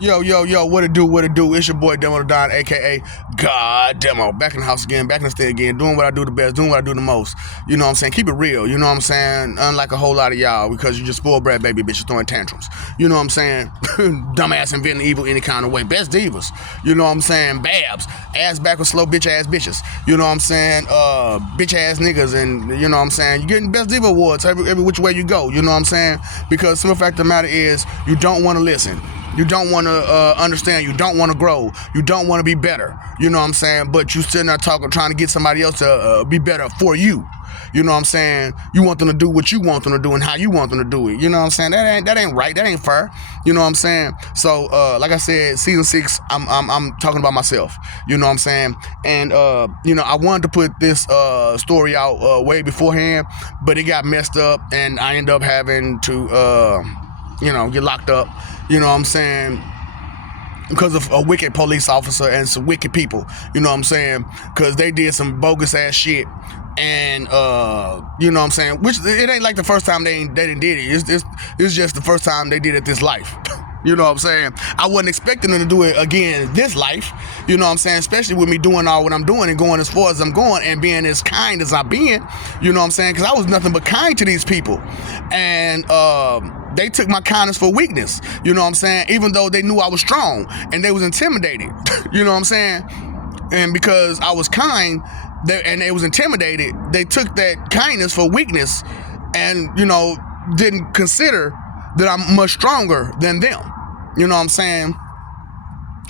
Yo, what it do? It's your boy Demo the Don, aka God Demo. Back in the house again, back in the state again, doing what I do the best, doing what I do the most. You know what I'm saying? Keep it real, you know what I'm saying? Unlike a whole lot of y'all, because you just spoiled brat baby bitches throwing tantrums. You know what I'm saying? Dumbass inventing evil any kind of way. Best divas. You know what I'm saying? Babs. Ass back with slow bitch ass bitches. You know what I'm saying? Bitch ass niggas, and you know what I'm saying? You're getting best diva awards every which way you go. You know what I'm saying? Because the fact of the matter is, you don't want to listen. You don't want to understand. You don't want to grow. You don't want to be better. You know what I'm saying? But you sitting there talking, trying to get somebody else to be better for you. You know what I'm saying? You want them to do what you want them to do and how you want them to do it. You know what I'm saying? That ain't right. That ain't fair. You know what I'm saying? So like I said, season 6, I'm talking about myself. You know what I'm saying? And I wanted to put this story out way beforehand, but it got messed up, and I ended up having to get locked up. You know what I'm saying? Because of a wicked police officer and some wicked people. You know what I'm saying? Because they did some bogus ass shit. And you know what I'm saying? Which it ain't like the first time they didn't did it. It's just the first time they did it this life. You know what I'm saying? I wasn't expecting them to do it again this life. You know what I'm saying? Especially with me doing all what I'm doing and going as far as I'm going and being as kind as I've been. You know what I'm saying? Because I was nothing but kind to these people. And they took my kindness for weakness. You know what I'm saying? Even though they knew I was strong and they was intimidated. You know what I'm saying? And because I was kind and they was intimidated, they took that kindness for weakness and, didn't consider that I'm much stronger than them. You know what I'm saying?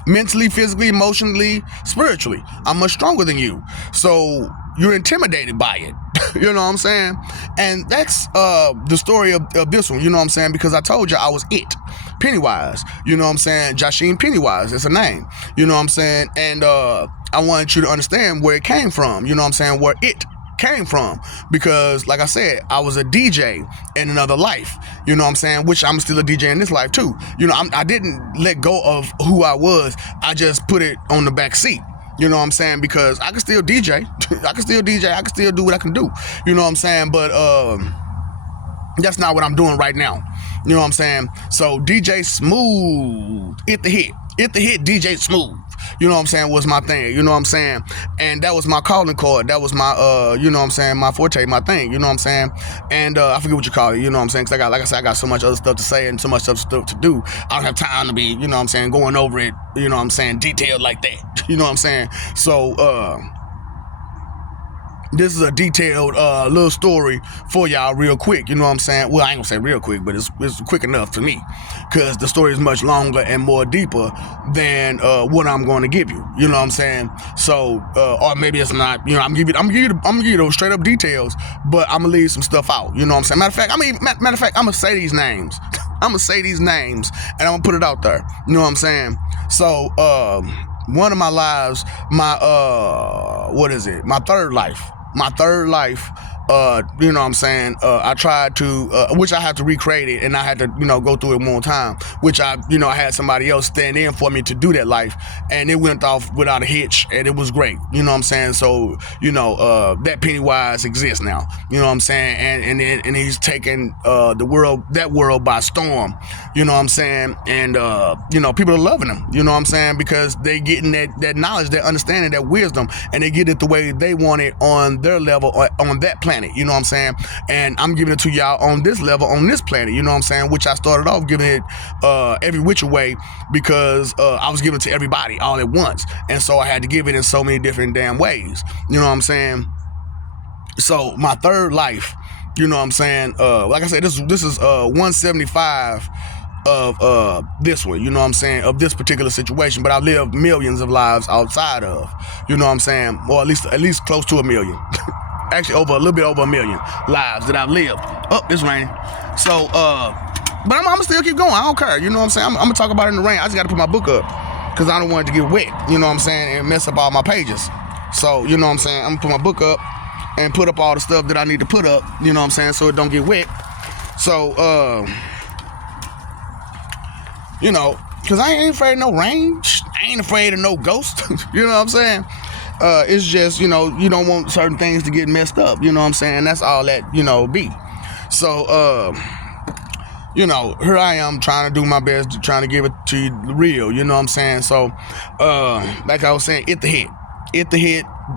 Mentally, physically, emotionally, spiritually, I'm much stronger than you. So you're intimidated by it. You know what I'm saying? And that's the story of this one. You know what I'm saying? Because I told you I was it. Pennywise. You know what I'm saying? Jasheen Pennywise. It's a name. You know what I'm saying? And I wanted you to understand where it came from. You know what I'm saying? Where it came from, because like I said, I was a DJ in another life, you know what I'm saying, which I'm still a DJ in this life too. I didn't let go of who I was. I just put it on the back seat. You know what I'm saying? Because I can still DJ. I can still DJ. I can still do what I can do. You know what I'm saying? But that's not what I'm doing right now. You know what I'm saying? So DJ Smooth, hit the hit, DJ Smooth. You know what I'm saying, was my thing. You know what I'm saying? And that was my calling card. That was my, you know what I'm saying, my forte, my thing. You know what I'm saying? And I forget what you call it. You know what I'm saying? Because I got so much other stuff to say and so much other stuff to do. I don't have time to be, you know what I'm saying, going over it, you know what I'm saying, detailed like that. You know what I'm saying? So, this is a detailed little story for y'all real quick. You know what I'm saying? Well, I ain't gonna say real quick, but it's quick enough to me, because the story is much longer and more deeper than what I'm going to give you. You know what I'm saying? So, or maybe it's not. I'm gonna give you those straight up details, but I'm gonna leave some stuff out. You know what I'm saying? Matter of fact, I'm gonna say these names. I'm gonna say these names, and I'm gonna put it out there. You know what I'm saying? So, one of my lives, my third life, you know what I'm saying, I tried to, which I had to recreate it, and I had to, go through it one more time, which I had somebody else stand in for me to do that life, and it went off without a hitch, and it was great. You know what I'm saying? So, that Pennywise exists now. You know what I'm saying? And he's taken that world by storm. You know what I'm saying? And people are loving him. You know what I'm saying? Because they getting that knowledge, that understanding, that wisdom, and they get it the way they want it on their level, on that planet. You know what I'm saying? And I'm giving it to y'all on this level, on this planet. You know what I'm saying? Which I started off giving it every which way, because I was giving it to everybody all at once, and so I had to give it in so many different damn ways. You know what I'm saying? So my third life, you know what I'm saying? Like I said, this is 175 of this one, you know what I'm saying, of this particular situation, but I've lived millions of lives outside of, you know what I'm saying, or at least close to a million. Actually, a little bit over a million lives that I've lived. Oh, it's raining. So, but I'm gonna still keep going. I don't care. You know what I'm saying? I'm gonna talk about it in the rain. I just gotta put my book up, because I don't want it to get wet. You know what I'm saying? And mess up all my pages. So, you know what I'm saying? I'm gonna put my book up and put up all the stuff that I need to put up. You know what I'm saying? So it don't get wet. So, because I ain't afraid of no rain. I ain't afraid of no ghost. You know what I'm saying? It's just, you don't want certain things to get messed up. You know what I'm saying? That's all that, be. So, you know, here I am trying to do my best, trying to give it to you real, you know what I'm saying? So, like I was saying, It the Hit,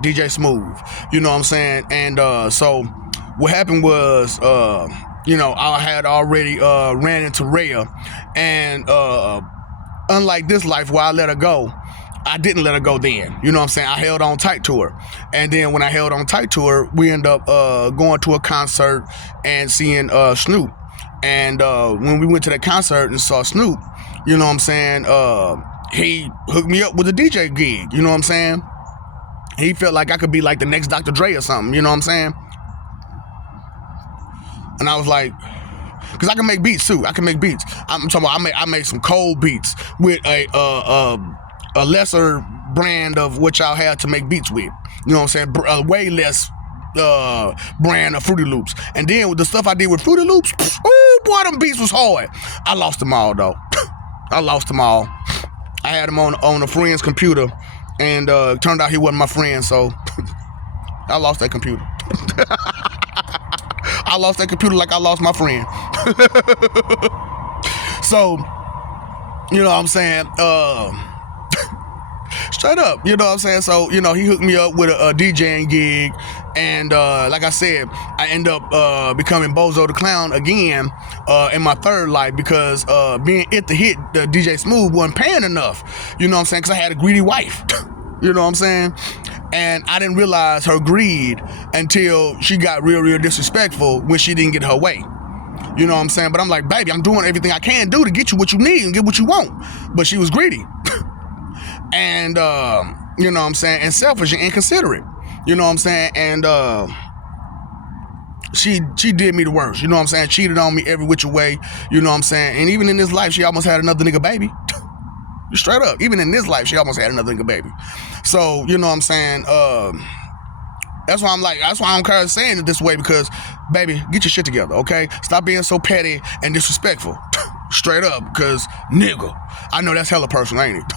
DJ Smooth, you know what I'm saying? And so what happened was, you know, I had already ran into Rhea, and unlike this life where I let her go, I didn't let her go then. You know what I'm saying? I held on tight to her. And then when I held on tight to her, we ended up going to a concert and seeing Snoop. And when we went to that concert and saw Snoop, you know what I'm saying, he hooked me up with a DJ gig, you know what I'm saying? He felt like I could be like the next Dr. Dre or something, you know what I'm saying? And I was like, because I can make beats too. I can make beats. I'm talking about I make some cold beats with a lesser brand of what y'all have to make beats with. You know what I'm saying? A way less brand of Fruity Loops. And then with the stuff I did with Fruity Loops, oh boy, them beats was hard. I lost them all though. I lost them all. I had them on a friend's computer, and it turned out he wasn't my friend, so I lost that computer. I lost that computer like I lost my friend. So, you know what I'm saying? Straight up, you know what I'm saying? So, you know, he hooked me up with a DJing gig, and like I said, I end up becoming Bozo the Clown again in my third life, because being It the Hit, the DJ Smooth, wasn't paying enough, you know what I'm saying? Because I had a greedy wife, you know what I'm saying? And I didn't realize her greed until she got real disrespectful when she didn't get her way. You know what I'm saying? But I'm like, baby, I'm doing everything I can do to get you what you need and get what you want. But she was greedy. And, you know what I'm saying? And selfish and inconsiderate. You know what I'm saying? And she did me the worst. You know what I'm saying? Cheated on me every which way. You know what I'm saying? And even in this life, she almost had another nigga baby. Straight up. Even in this life, she almost had another nigga baby. So, you know what I'm saying? That's why I'm kind of saying it this way, because, baby, get your shit together, okay? Stop being so petty and disrespectful. Straight up, because, nigga, I know that's hella personal, ain't it?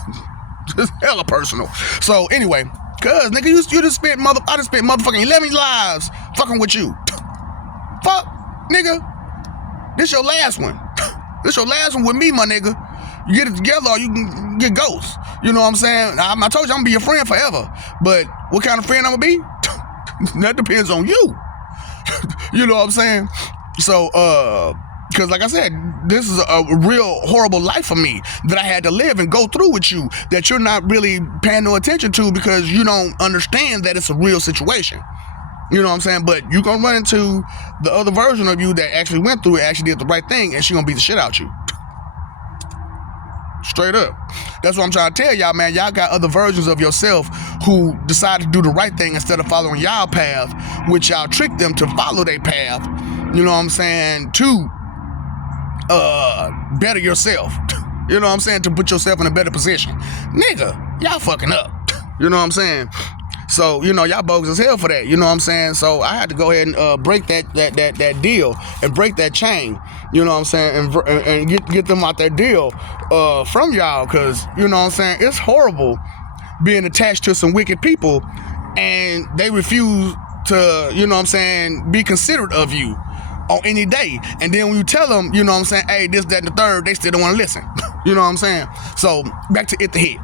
Just hella personal. So, anyway, cuz, nigga, I just spent motherfucking 11 lives fucking with you. Fuck, nigga. This your last one. This your last one with me, my nigga. You get it together or you can get ghosts. You know what I'm saying? I told you I'm gonna be your friend forever. But what kind of friend I'm gonna be? That depends on you. You know what I'm saying? So, because like I said, this is a real horrible life for me that I had to live and go through with you, that you're not really paying no attention to because you don't understand that it's a real situation. You know what I'm saying? But you gonna run into the other version of you that actually went through it, actually did the right thing, and she gonna beat the shit out you. Straight up. That's what I'm trying to tell y'all, man. Y'all got other versions of yourself who decide to do the right thing instead of following y'all path, which y'all trick them to follow their path, you know what I'm saying, to better yourself. You know what I'm saying? To put yourself in a better position. Nigga, y'all fucking up. You know what I'm saying? So, you know, y'all bogus as hell for that. You know what I'm saying? So I had to go ahead and break that deal and break that chain. You know what I'm saying? And get them out that deal from y'all, because, you know what I'm saying, it's horrible being attached to some wicked people and they refuse to, you know what I'm saying, be considerate of you on any day. And then when you tell them, you know what I'm saying, hey, this, that, and the third, they still don't want to listen. You know what I'm saying? So back to It the Hit.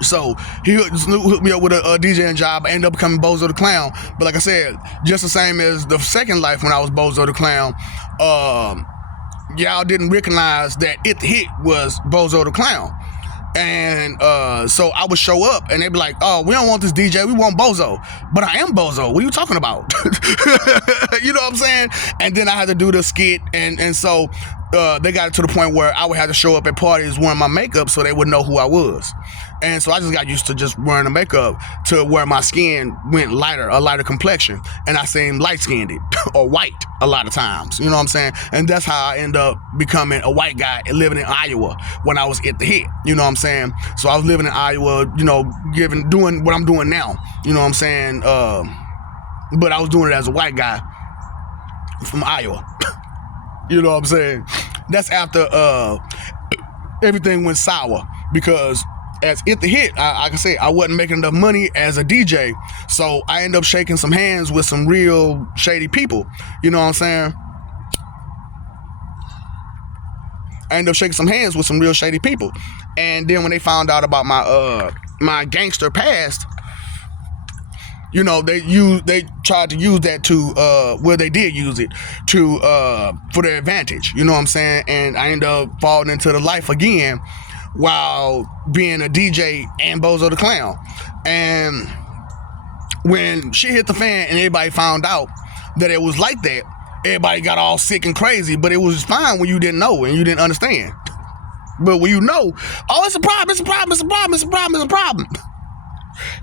So he hooked me up with a DJing job. I ended up becoming Bozo the Clown. But like I said, just the same as the second life when I was Bozo the Clown, y'all didn't recognize that It the Hit was Bozo the Clown. And so I would show up and they'd be like, oh, we don't want this DJ, we want Bozo. But I am Bozo, what are you talking about? You know what I'm saying? And then I had to do the skit, and so they got it to the point where I would have to show up at parties wearing my makeup so they would know who I was. And so I just got used to just wearing the makeup to where my skin went lighter, a lighter complexion, and I seemed light-skinned or white a lot of times, you know what I'm saying? And that's how I ended up becoming a white guy and living in Iowa when I was It the Hit, you know what I'm saying? So I was living in Iowa, you know, doing what I'm doing now, you know what I'm saying? But I was doing it as a white guy from Iowa. You know what I'm saying? That's after everything went sour, because as It the Hit, I can say I wasn't making enough money as a DJ, so I ended up shaking some hands with some real shady people. You know what I'm saying? I ended up shaking some hands with some real shady people. And then when they found out about my gangster past, you know, they tried to use that to they did use it to for their advantage, you know what I'm saying? And I ended up falling into the life again while being a DJ and Bozo the Clown. And when shit hit the fan and everybody found out that it was like that, everybody got all sick and crazy. But it was fine when you didn't know and you didn't understand. But when you know, oh, it's a problem, it's a problem, it's a problem, it's a problem, it's a problem.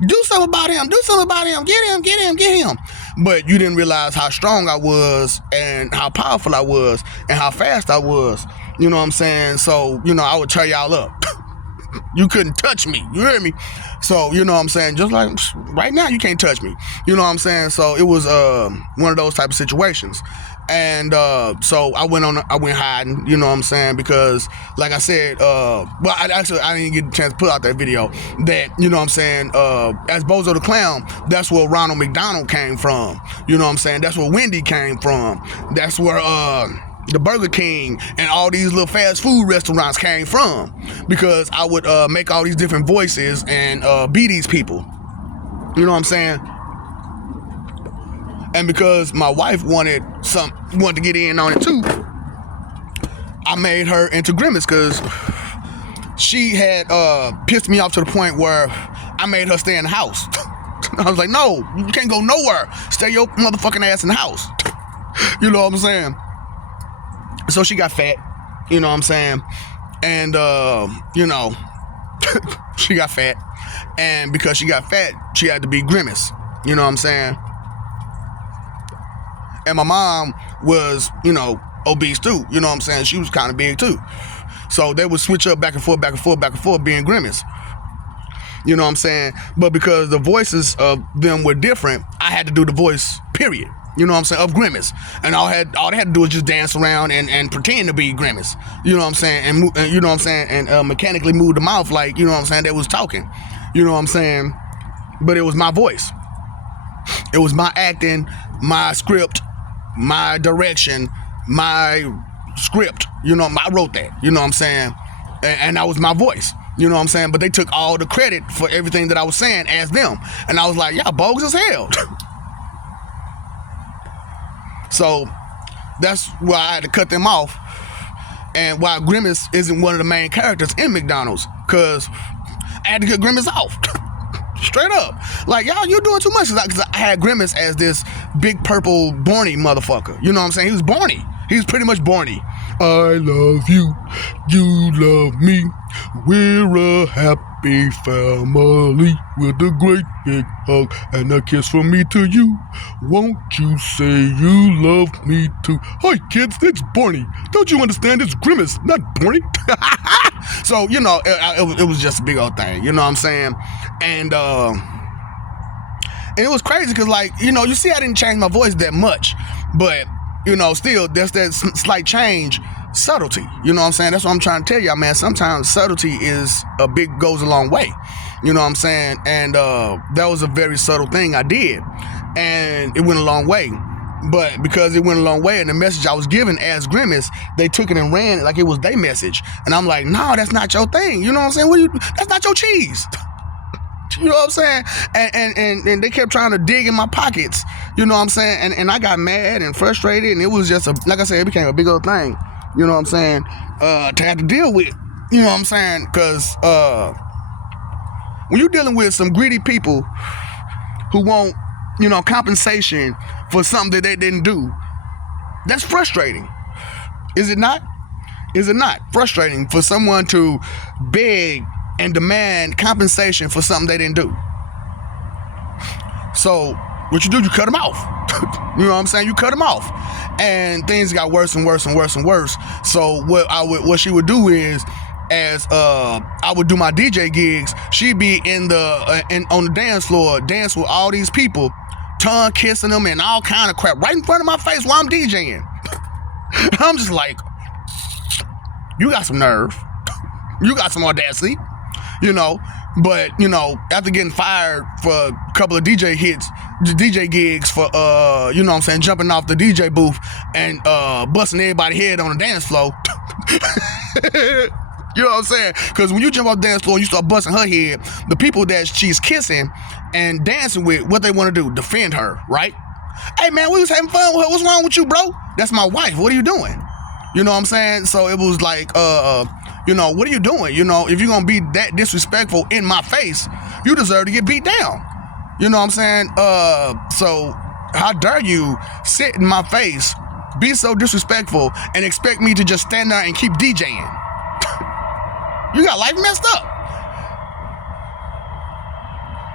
Do something about him, do something about him, get him, get him, get him. But you didn't realize how strong I was and how powerful I was and how fast I was. You know what I'm saying? So, you know, I would tear y'all up. You couldn't touch me. You hear me? So, you know what I'm saying? Just like right now, you can't touch me. You know what I'm saying? So it was one of those type of situations. And so I went hiding, you know what I'm saying? Because like I said, I didn't get a chance to put out that video that, you know what I'm saying, as Bozo the Clown, that's where Ronald McDonald came from. You know what I'm saying? That's where Wendy came from. That's where the Burger King and all these little fast food restaurants came from, because I would make all these different voices and be these people. You know what I'm saying? And because my wife wanted to get in on it too, I made her into Grimace, because she had pissed me off to the point where I made her stay in the house. I was like, no, you can't go nowhere. Stay your motherfucking ass in the house. You know what I'm saying? So she got fat, you know what I'm saying? And, you know, she got fat. And because she got fat, she had to be Grimace, you know what I'm saying? And my mom was, you know, obese too, you know what I'm saying? She was kind of big too. So they would switch up back and forth, back and forth, back and forth, being Grimace. You know what I'm saying? But because the voices of them were different, I had to do the voice, period. You know what I'm saying, of Grimace. And all they had to do was just dance around and pretend to be Grimace. You know what I'm saying? And you know what I'm saying? And mechanically move the mouth like, you know what I'm saying, they was talking. You know what I'm saying? But it was my voice. It was my acting, my script, my direction, my script. You know, I wrote that. You know what I'm saying? And that was my voice. You know what I'm saying? But they took all the credit for everything that I was saying as them. And I was like, y'all bogus as hell. So that's why I had to cut them off, and why Grimace isn't one of the main characters in McDonald's, because I had to cut Grimace off. Straight up. Like, y'all, you're doing too much. Because I had Grimace as this big purple Barney motherfucker. You know what I'm saying? He was Barney. He was pretty much Barney. I love you. You love me. We're a happy family with a great big hug and a kiss from me to you. Won't you say you love me too? Hi, kids, it's Barney. Don't you understand? It's Grimace, not Barney. So, you know, it was just a big old thing. You know what I'm saying? And it was crazy because, like, you know, you see I didn't change my voice that much. But, you know, still, there's that slight change. Subtlety, you know what I'm saying? That's what I'm trying to tell y'all, man. Sometimes subtlety goes a long way, you know what I'm saying? And that was a very subtle thing I did, and it went a long way. But because it went a long way and the message I was given as Grimace, they took it and ran it like it was their message. And I'm like, no, that's not your thing, you know what I'm saying? That's not your cheese. You know what I'm saying? And they kept trying to dig in my pockets, you know what I'm saying? And I got mad and frustrated, and it was just like I said, it became a big old thing. You know what I'm saying? To have to deal with. You know what I'm saying? Because when you're dealing with some greedy people who want, you know, compensation for something that they didn't do, that's frustrating. Is it not? Is it not frustrating for someone to beg and demand compensation for something they didn't do? So what you do, you cut them off. You know what I'm saying? You cut them off. And things got worse and worse and worse and worse. So what she would do is, as I would do my DJ gigs, she'd be on the dance floor, dance with all these people, tongue kissing them and all kind of crap right in front of my face while I'm DJing. I'm just like, you got some nerve, you got some audacity, you know. But, you know, after getting fired for a couple of DJ gigs for, you know what I'm saying, jumping off the DJ booth and busting everybody's head on the dance floor, You know what I'm saying? Because when you jump off the dance floor and you start busting her head, the people that she's kissing and dancing with, what they want to do? Defend her, right? Hey, man, we was having fun with her. What's wrong with you, bro? That's my wife. What are you doing? You know what I'm saying? So it was like, you know, what are you doing? You know, if you're going to be that disrespectful in my face, you deserve to get beat down. You know what I'm saying? So how dare you sit in my face, be so disrespectful, and expect me to just stand there and keep DJing? You got life messed up.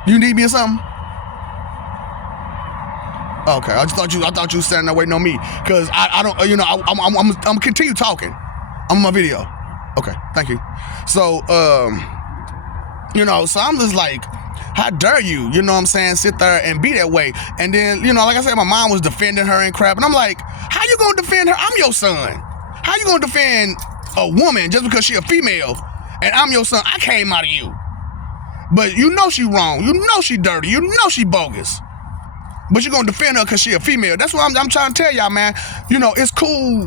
You need me or something? Okay, I thought you were standing there waiting on me, cause I don't, you know, I'm continue talking. I'm on my video. Okay, thank you. So, you know, so I'm just like, how dare you? You know what I'm saying? Sit there and be that way. And then, you know, like I said, my mom was defending her and crap, and I'm like, how you gonna defend her? I'm your son. How you gonna defend a woman just because she a female and I'm your son? I came out of you. But you know she wrong. You know she dirty. You know she bogus. But you're gonna defend her because she a female. That's what I'm trying to tell y'all, man. You know, it's cool,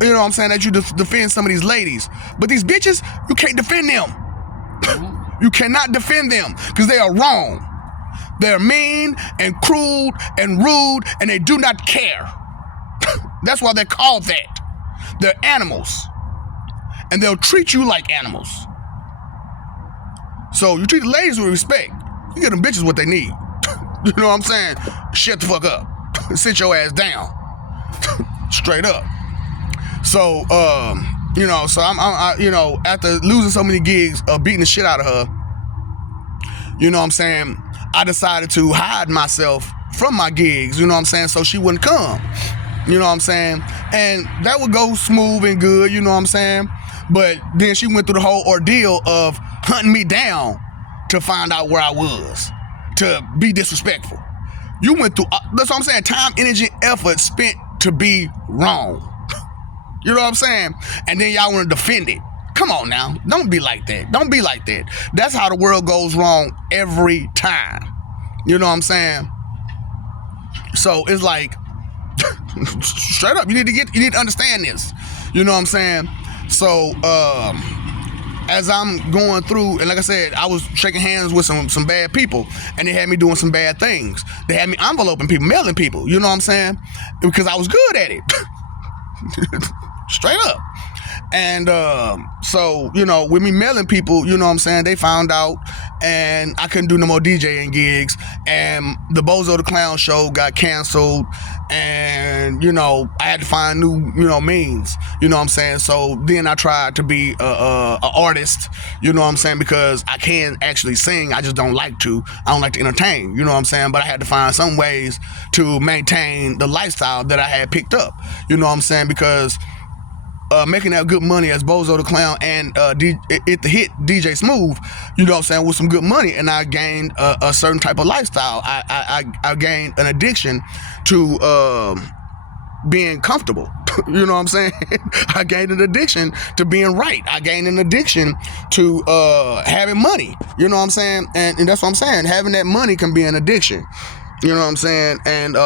you know what I'm saying, that you defend some of these ladies. But these bitches, you can't defend them. You cannot defend them because they are wrong. They're mean and cruel and rude, and they do not care. That's why they're called that. They're animals. And they'll treat you like animals. So you treat the ladies with respect. You get them bitches what they need. You know what I'm saying? Shut the fuck up. Sit your ass down. Straight up. So, you know, so I, you know, after losing so many gigs, beating the shit out of her, you know what I'm saying, I decided to hide myself from my gigs, you know what I'm saying, so she wouldn't come. You know what I'm saying? And that would go smooth and good, you know what I'm saying? But then she went through the whole ordeal of hunting me down to find out where I was, to be disrespectful. You went through, that's what I'm saying, time, energy, effort spent to be wrong. You know what I'm saying? And then y'all want to defend it. Come on now. Don't be like that. Don't be like that. That's how the world goes wrong every time. You know what I'm saying? So it's like, straight up, you need to understand this. You know what I'm saying? So, as I'm going through, and like I said, I was shaking hands with some bad people, and they had me doing some bad things. They had me enveloping people, mailing people, you know what I'm saying? Because I was good at it. Straight up. And so, you know, with me mailing people, you know what I'm saying, they found out, and I couldn't do no more DJing gigs, and the Bozo the Clown show got canceled, and, you know, I had to find new, you know, means, you know what I'm saying. So then I tried to be a artist, you know what I'm saying, because I can actually sing, I just don't like to. I don't like to entertain, you know what I'm saying, but I had to find some ways to maintain the lifestyle that I had picked up, you know what I'm saying, because making that good money as Bozo the Clown and it the hit DJ Smooth, you know what I'm saying, with some good money, and I gained a certain type of lifestyle. I gained an addiction to being comfortable. You know what I'm saying? I gained an addiction to being right. I gained an addiction to having money. You know what I'm saying? And that's what I'm saying. Having that money can be an addiction. You know what I'm saying? And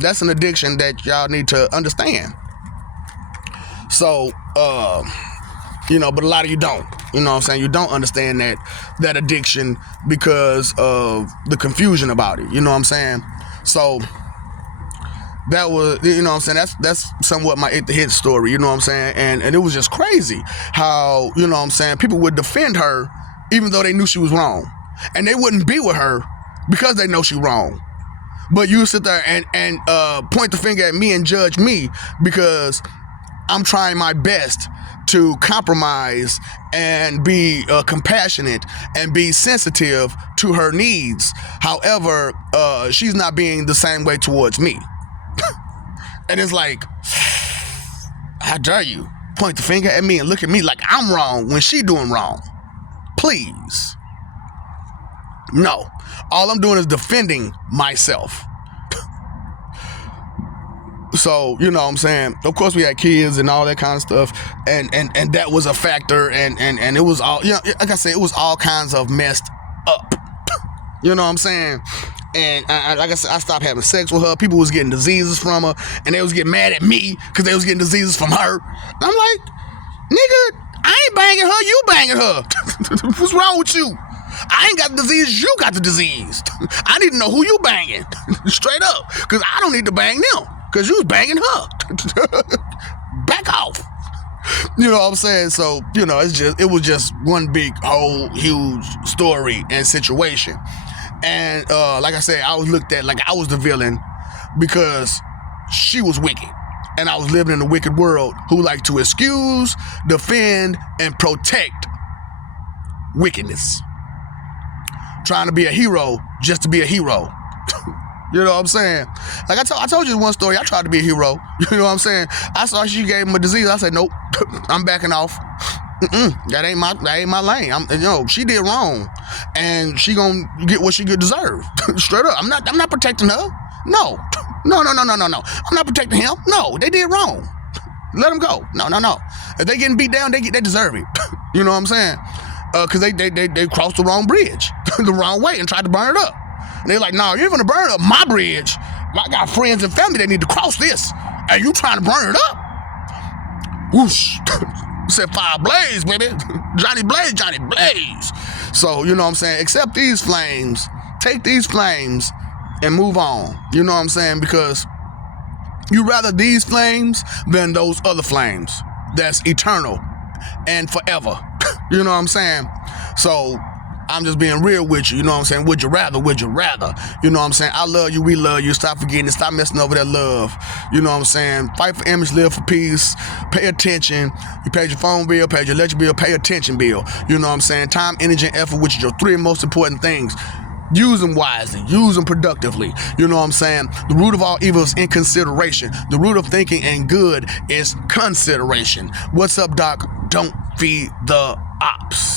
that's an addiction that y'all need to understand. So, you know, but a lot of you don't. You know what I'm saying? You don't understand that addiction because of the confusion about it. You know what I'm saying? So that was, you know what I'm saying, that's somewhat my It the Hit story, you know what I'm saying? And it was just crazy how, you know what I'm saying, people would defend her even though they knew she was wrong. And they wouldn't be with her because they know she wrong. But you sit there and point the finger at me and judge me because I'm trying my best to compromise and be compassionate and be sensitive to her needs. However, she's not being the same way towards me. And it's like, how dare you point the finger at me and look at me like I'm wrong when she doing wrong? Please. No. All I'm doing is defending myself. So, you know what I'm saying? Of course we had kids and all that kind of stuff, and that was a factor, and it was all, you know, like I said, it was all kinds of messed up. You know what I'm saying? And like I said, I stopped having sex with her. People was getting diseases from her, and they was getting mad at me because they was getting diseases from her. And I'm like, nigga, I ain't banging her, you banging her. What's wrong with you? I ain't got the disease, you got the disease. I need to know who you banging. Straight up. Because I don't need to bang them. Because you was banging her. Back off. You know what I'm saying? So, you know, it was just one big, whole, huge story and situation. And like I said, I was looked at like I was the villain because she was wicked. And I was living in a wicked world who like to excuse, defend, and protect wickedness. Trying to be a hero just to be a hero. You know what I'm saying? Like I told you one story. I tried to be a hero. You know what I'm saying? I saw she gave him a disease. I said, nope, I'm backing off. That ain't my lane. She did wrong, and she gonna get what she could deserve. Straight up. I'm not protecting her. No. I'm not protecting him. No, they did wrong. Let them go. No. If they getting beat down, they deserve it. You know what I'm saying? Because they crossed the wrong bridge the wrong way and tried to burn it up. And they're like, no, you ain't gonna burn up my bridge. I got friends and family that need to cross this, and you trying to burn it up? Whoosh. Set fire blaze, baby. Johnny Blaze. So, you know what I'm saying? Accept these flames. Take these flames and move on. You know what I'm saying? Because you rather these flames than those other flames that's eternal and forever. You know what I'm saying? So I'm just being real with you. You know what I'm saying? Would you rather? You know what I'm saying? I love you, we love you. Stop forgetting it. Stop messing over that love. You know what I'm saying? Fight for image, live for peace. Pay attention. You paid your phone bill, paid your electric bill, pay attention bill. You know what I'm saying? Time, energy, and effort, which is your three most important things. Use them wisely. Use them productively. You know what I'm saying? The root of all evil is inconsideration. The root of thinking and good is consideration. What's up, Doc? Don't feed the ops.